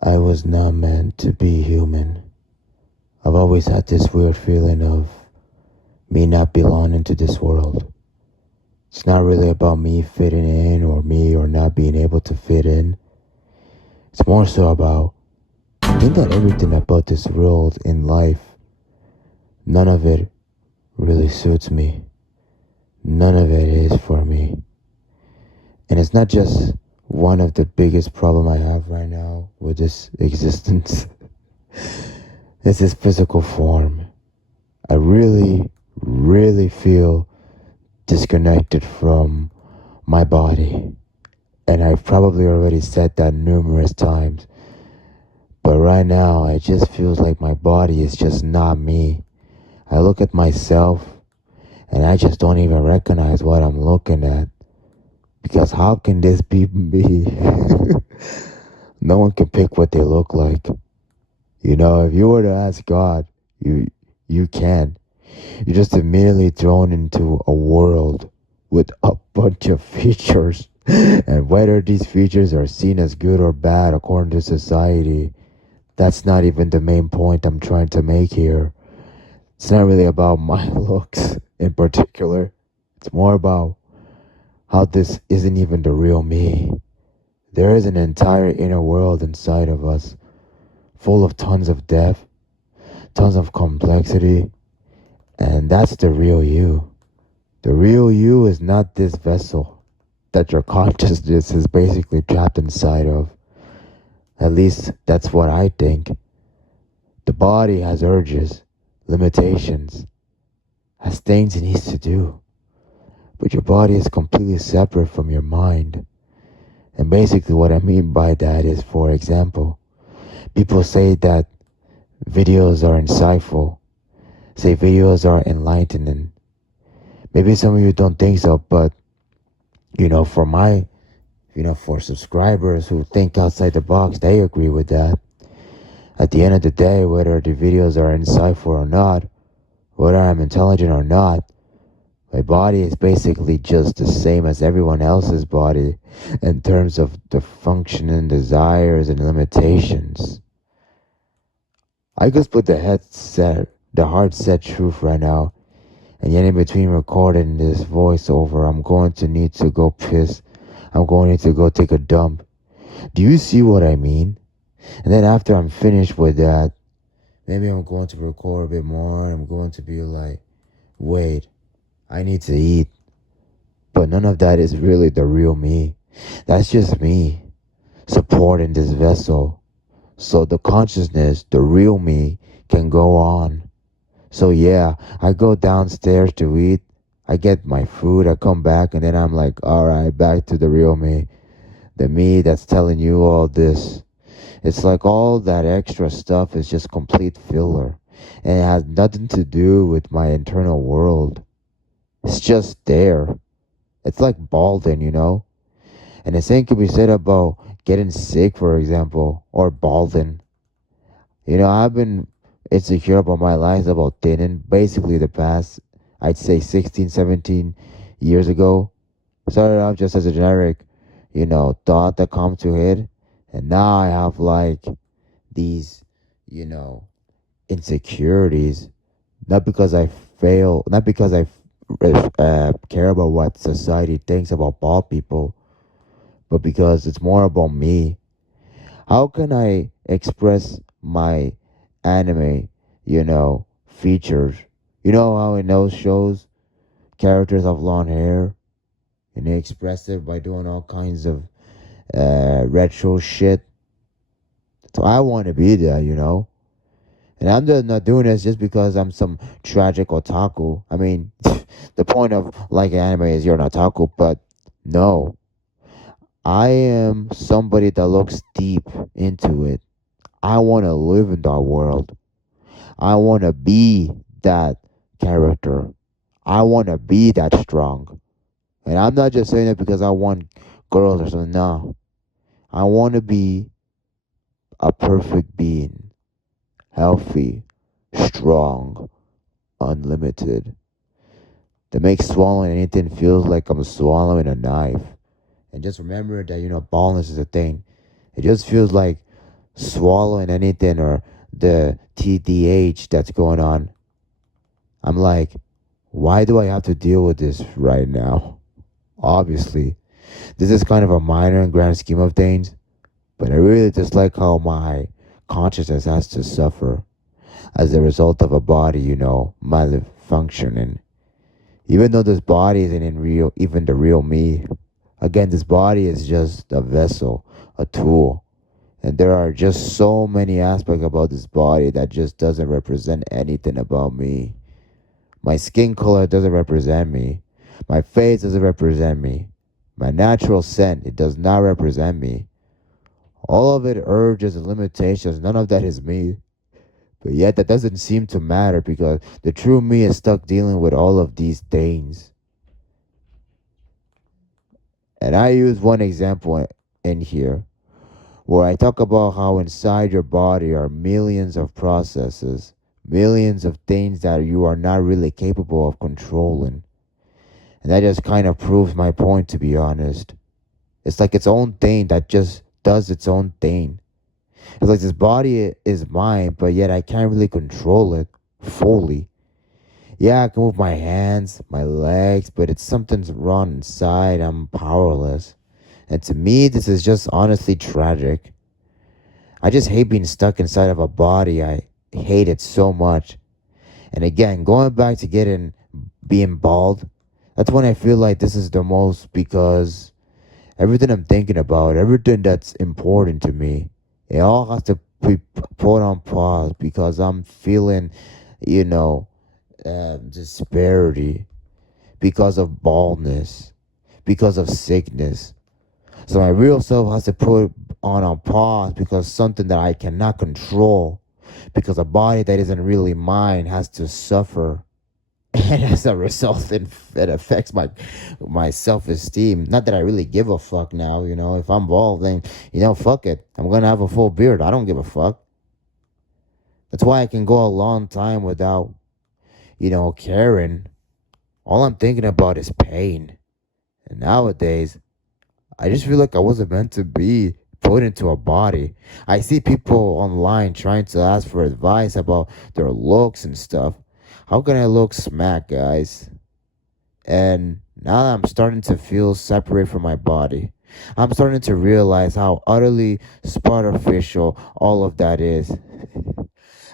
I was not meant to be human. I've always had this weird feeling of me not belonging to this world. It's not really about me fitting in or me or not being able to fit in. It's more so about I think that everything about this world in life, none of it really suits me. None of it is for me. And it's not just one of the biggest problem I have right now with this existence. It's this physical form. I really, really feel disconnected from my body. And I've probably already said that numerous times. But right now, it just feels like my body is just not me. I look at myself and I just don't even recognize what I'm looking at. Because how can this be me? No one can pick what they look like. You know, if you were to ask God, you can. You're just immediately thrown into a world with a bunch of features. And whether these features are seen as good or bad according to society, that's not even the main point I'm trying to make here. It's not really about my looks in particular. It's more about how this isn't even the real me. There is an entire inner world inside of us, full of tons of depth, tons of complexity, and that's the real you. The real you is not this vessel that your consciousness is basically trapped inside of. At least that's what I think. The body has urges, limitations, has things it needs to do. But your body is completely separate from your mind. And basically what I mean by that is, for example, people say that videos are insightful, say videos are enlightening. Maybe some of you don't think so, but for for subscribers who think outside the box, they agree with that. At the end of the day, whether the videos are insightful or not, whether I'm intelligent or not, my body is basically just the same as everyone else's body in terms of the functioning desires and limitations. I just put the hard set truth right now, and yet in between recording this voiceover, I'm going to need to go piss. I'm going to need to go take a dump. Do you see what I mean? And then after I'm finished with that, maybe I'm going to record a bit more. I'm going to be like, wait, I need to eat. But none of that is really the real me. That's just me supporting this vessel. So the consciousness, the real me, can go on. So yeah, I go downstairs to eat. I get my food. I come back and then I'm like, all right, back to the real me. The me that's telling you all this. It's like all that extra stuff is just complete filler. And it has nothing to do with my internal world. It's just there. It's like balding, And the same could be said about getting sick, for example, or balding. I've been insecure about my life about thinning. Basically, the past, I'd say 16, 17 years ago. Started off just as a generic, thought that come to it. And now I have like these, you know, insecurities. Not because I fail, not because I care about what society thinks about bald people, but because it's more about me. How can I express my anime, features? You know how in those shows, characters have long hair, and they express it by doing all kinds of retro shit. So I want to be there. And I'm just not doing this just because I'm some tragic otaku. I mean, the point of like anime is you're an otaku, but no. I am somebody that looks deep into it. I want to live in that world. I want to be that character. I want to be that strong. And I'm not just saying that because I want girls or something. No. I want to be a perfect being, healthy, strong, unlimited. To make swallowing anything feels like I'm swallowing a knife. And just remember that, baldness is a thing. It just feels like swallowing anything or the TDH that's going on. I'm like, why do I have to deal with this right now? Obviously, this is kind of a minor in grand scheme of things, but I really dislike how my consciousness has to suffer as a result of a body, malfunctioning. Even though this body isn't in real, even the real me. Again, this body is just a vessel, a tool. And there are just so many aspects about this body that just doesn't represent anything about me. My skin color doesn't represent me. My face doesn't represent me. My natural scent, it does not represent me. All of it urges and limitations, none of that is me. But yet that doesn't seem to matter because the true me is stuck dealing with all of these things. And I use one example in here where I talk about how inside your body are millions of processes, millions of things that you are not really capable of controlling. And that just kind of proves my point, to be honest. It's like its own thing that just does its own thing. It's like this body is mine, but yet I can't really control it fully. Yeah, I can move my hands, my legs, but it's something's wrong inside. I'm powerless. And to me, this is just honestly tragic. I just hate being stuck inside of a body. I hate it so much. And again, going back to being bald, that's when I feel like this is the most because everything I'm thinking about, everything that's important to me, it all has to be put on pause because I'm feeling, you know, disparity because of baldness, because of sickness. So my real self has to put on a pause because something that I cannot control, because a body that isn't really mine has to suffer. And as a result, it affects my self esteem. Not that I really give a fuck now, If I'm bald, then fuck it. I'm gonna have a full beard. I don't give a fuck. That's why I can go a long time without, caring. All I'm thinking about is pain. And nowadays, I just feel like I wasn't meant to be put into a body. I see people online trying to ask for advice about their looks and stuff. How can I look smack, guys? And now that I'm starting to feel separate from my body, I'm starting to realize how utterly superficial all of that is.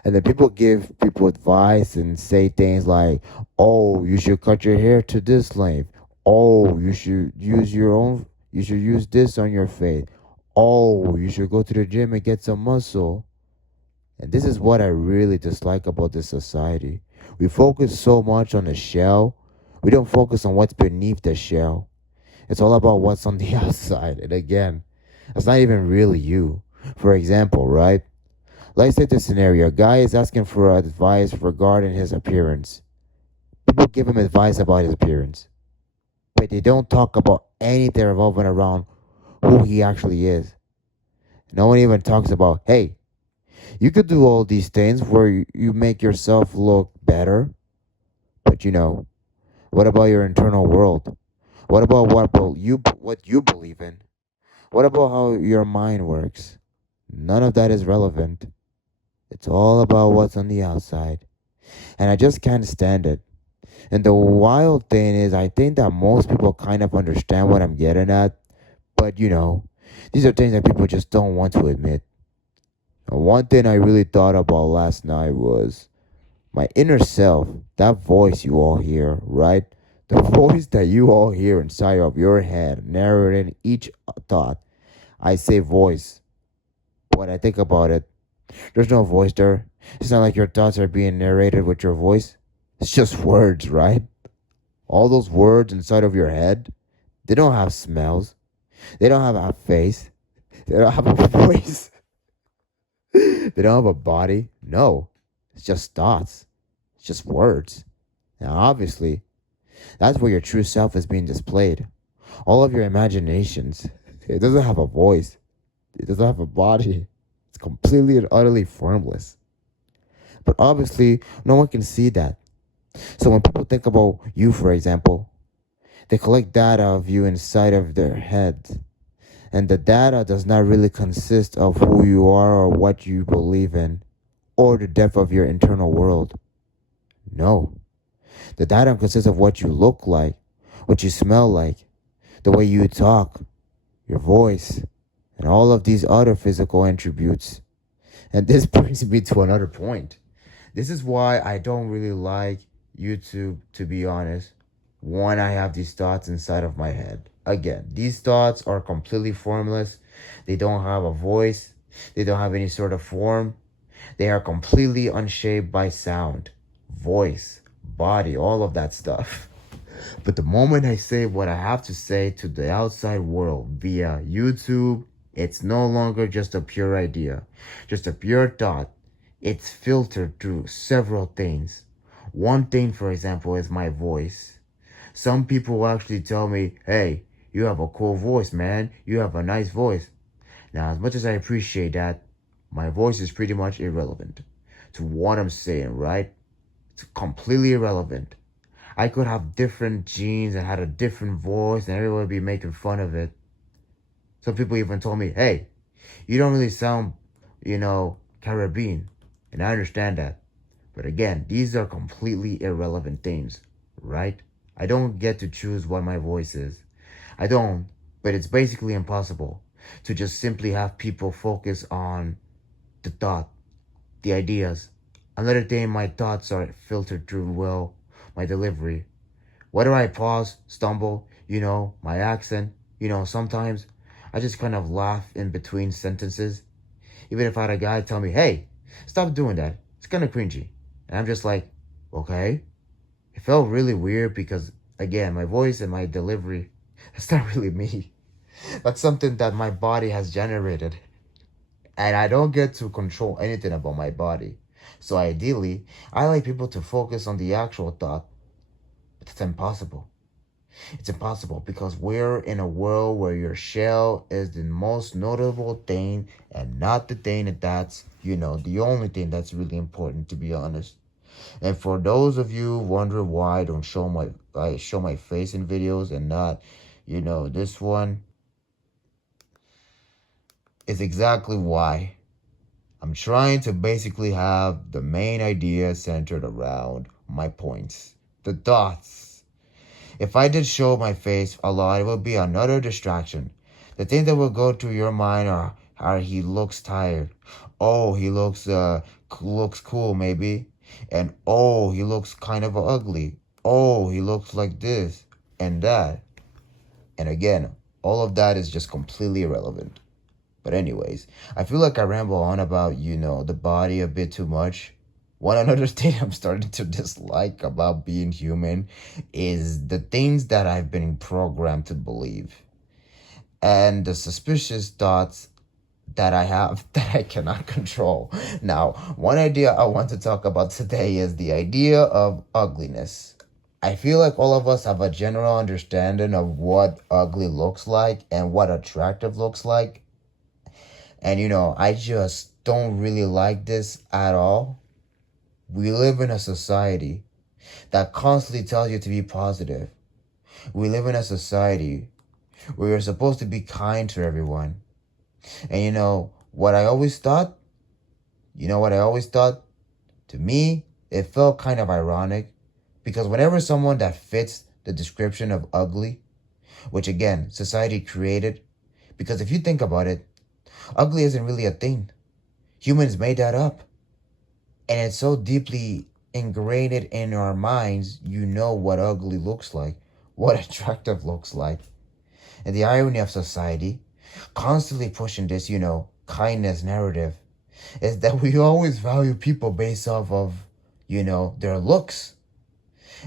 And then people give people advice and say things like, oh, you should cut your hair to this length. Oh, you should use this on your face. Oh, you should go to the gym and get some muscle. And this is what I really dislike about this society. We focus so much on the shell, we don't focus on what's beneath the shell. It's all about what's on the outside. And again, it's not even really you. For example, right? Let's say this scenario. A guy is asking for advice regarding his appearance. People give him advice about his appearance, but they don't talk about anything revolving around who he actually is. No one even talks about, hey, you could do all these things where you make yourself look better, but what about your internal world? What about what you believe in? What about how your mind works? None of that is relevant. It's all about what's on the outside. And I just can't stand it. And the wild thing is, I think that most people kind of understand what I'm getting at, but these are things that people just don't want to admit. And one thing I really thought about last night was my inner self, that voice you all hear, right? The voice that you all hear inside of your head, narrating each thought. I say voice. When I think about it, there's no voice there. It's not like your thoughts are being narrated with your voice. It's just words, right? All those words inside of your head, they don't have smells. They don't have a face. They don't have a voice. They don't have a body. No, it's just thoughts. It's just words. Now, obviously, that's where your true self is being displayed. All of your imaginations. It doesn't have a voice. It doesn't have a body. It's completely and utterly formless. But obviously, no one can see that. So when people think about you, for example, they collect data of you inside of their head. And the data does not really consist of who you are or what you believe in or the depth of your internal world. No. The data consists of what you look like, what you smell like, the way you talk, your voice, and all of these other physical attributes. And this brings me to another point. This is why I don't really like YouTube, to be honest, when I have these thoughts inside of my head. Again, these thoughts are completely formless. They don't have a voice. They don't have any sort of form. They are completely unshaped by sound, voice, body, all of that stuff. But the moment I say what I have to say to the outside world via YouTube, it's no longer just a pure idea, just a pure thought. It's filtered through several things. One thing, for example, is my voice. Some people will actually tell me, hey, you have a cool voice, man. You have a nice voice. Now, as much as I appreciate that, my voice is pretty much irrelevant to what I'm saying, right? It's completely irrelevant. I could have different genes and had a different voice and everyone would be making fun of it. Some people even told me, hey, you don't really sound, Caribbean. And I understand that. But again, these are completely irrelevant things, right? I don't get to choose what my voice is. I don't, but it's basically impossible to just simply have people focus on the thought, the ideas. Another thing, my thoughts are filtered through, my delivery. Whether I pause, stumble, my accent, sometimes I just kind of laugh in between sentences. Even if I had a guy tell me, hey, stop doing that. It's kind of cringy. And I'm just like, okay. It felt really weird because, again, my voice and my delivery, that's not really me. That's something that my body has generated. And I don't get to control anything about my body. So ideally, I like people to focus on the actual thought. But it's impossible. It's impossible because we're in a world where your shell is the most notable thing and not the thing that's, the only thing that's really important, to be honest. And for those of you wondering why I show my face in videos and not, this one is exactly why. I'm trying to basically have the main idea centered around my points, the thoughts. If I did show my face a lot, it would be another distraction. The thing that will go through your mind are he looks tired. Oh, he looks cool maybe. And oh, he looks kind of ugly. Oh, he looks like this and that. And again, all of that is just completely irrelevant. But anyways, I feel like I ramble on about, the body a bit too much. One another thing I'm starting to dislike about being human is the things that I've been programmed to believe and the suspicious thoughts that I have that I cannot control. Now, one idea I want to talk about today is the idea of ugliness. I feel like all of us have a general understanding of what ugly looks like and what attractive looks like. And I just don't really like this at all. We live in a society that constantly tells you to be positive. We live in a society where you're supposed to be kind to everyone. And what I always thought? You know what I always thought? To me, it felt kind of ironic because whenever someone that fits the description of ugly, which again, society created, because if you think about it, ugly isn't really a thing. Humans made that up. And it's so deeply ingrained in our minds, what ugly looks like, what attractive looks like. And the irony of society, constantly pushing this, kindness narrative, is that we always value people based off of, their looks.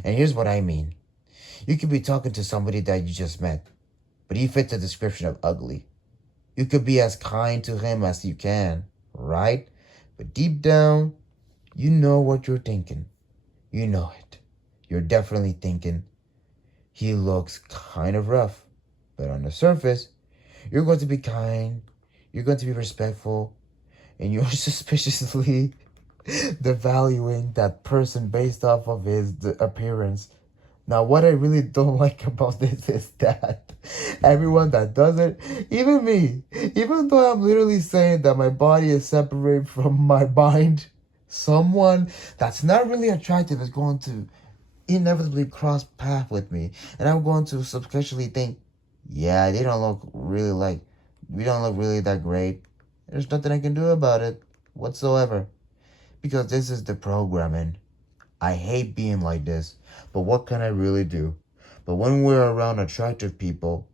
And here's what I mean. You could be talking to somebody that you just met, but he fits the description of ugly. You could be as kind to him as you can, right? But deep down, you know what you're thinking. You know it. You're definitely thinking, he looks kind of rough. But on the surface, you're going to be kind, you're going to be respectful, and you're suspiciously devaluing that person based off of his appearance. Now, what I really don't like about this is that everyone that does it, even me, even though I'm literally saying that my body is separate from my mind, someone that's not really attractive is going to inevitably cross path with me, and I'm going to subconsciously think, yeah, they don't look really like, we don't look really that great. There's nothing I can do about it whatsoever, because this is the programming. I hate being like this, but what can I really do? But when we're around attractive people,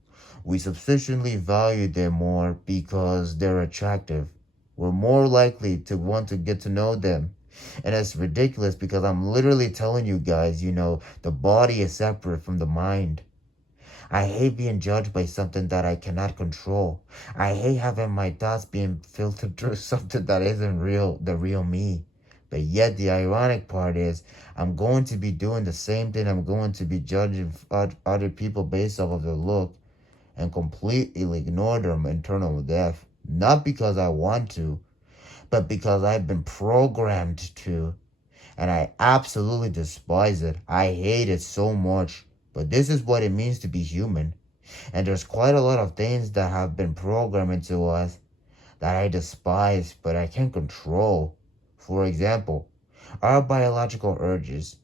we sufficiently value them more because they're attractive. We're more likely to want to get to know them. And that's ridiculous because I'm literally telling you guys, the body is separate from the mind. I hate being judged by something that I cannot control. I hate having my thoughts being filtered through something that isn't real, the real me. But yet the ironic part is I'm going to be doing the same thing. I'm going to be judging other people based off of their look and completely ignore their internal depth. Not because I want to, but because I've been programmed to. And I absolutely despise it. I hate it so much. But this is what it means to be human. And there's quite a lot of things that have been programmed into us that I despise, but I can't control. For example, our biological urges.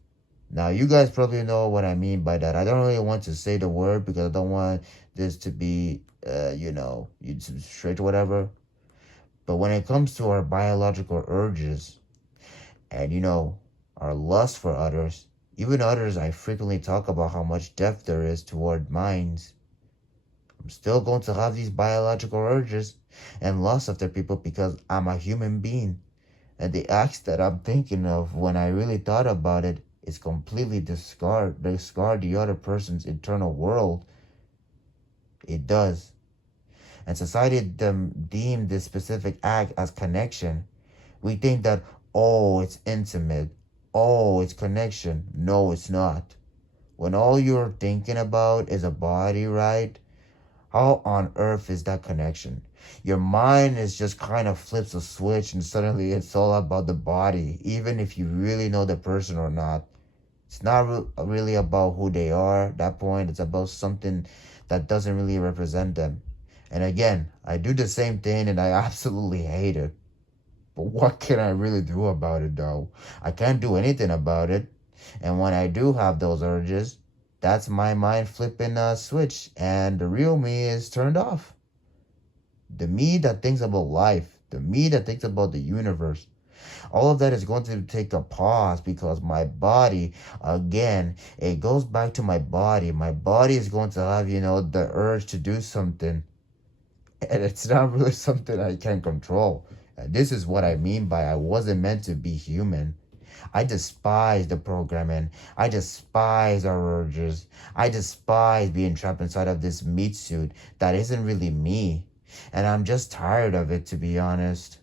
Now, you guys probably know what I mean by that. I don't really want to say the word because I don't want this to be, straight or whatever. But when it comes to our biological urges and, our lust for others, even others, I frequently talk about how much depth there is toward minds. I'm still going to have these biological urges and lust after people because I'm a human being. And the acts that I'm thinking of when I really thought about it is completely discard the other person's internal world. It does. And society deem this specific act as connection. We think that, oh, it's intimate. Oh, it's connection. No, it's not. When all you're thinking about is a body, right? How on earth is that connection? Your mind is just kind of flips a switch and suddenly it's all about the body, even if you really know the person or not. It's not really about who they are at that point. It's about something that doesn't really represent them. And again, I do the same thing and I absolutely hate it. But what can I really do about it though? I can't do anything about it. And when I do have those urges, that's my mind flipping a switch and the real me is turned off. The me that thinks about life, the me that thinks about the universe, all of that is going to take a pause because my body, again, it goes back to my body. My body is going to have, the urge to do something. And it's not really something I can control. And this is what I mean by I wasn't meant to be human. I despise the programming. I despise our urges. I despise being trapped inside of this meat suit that isn't really me. And I'm just tired of it, to be honest.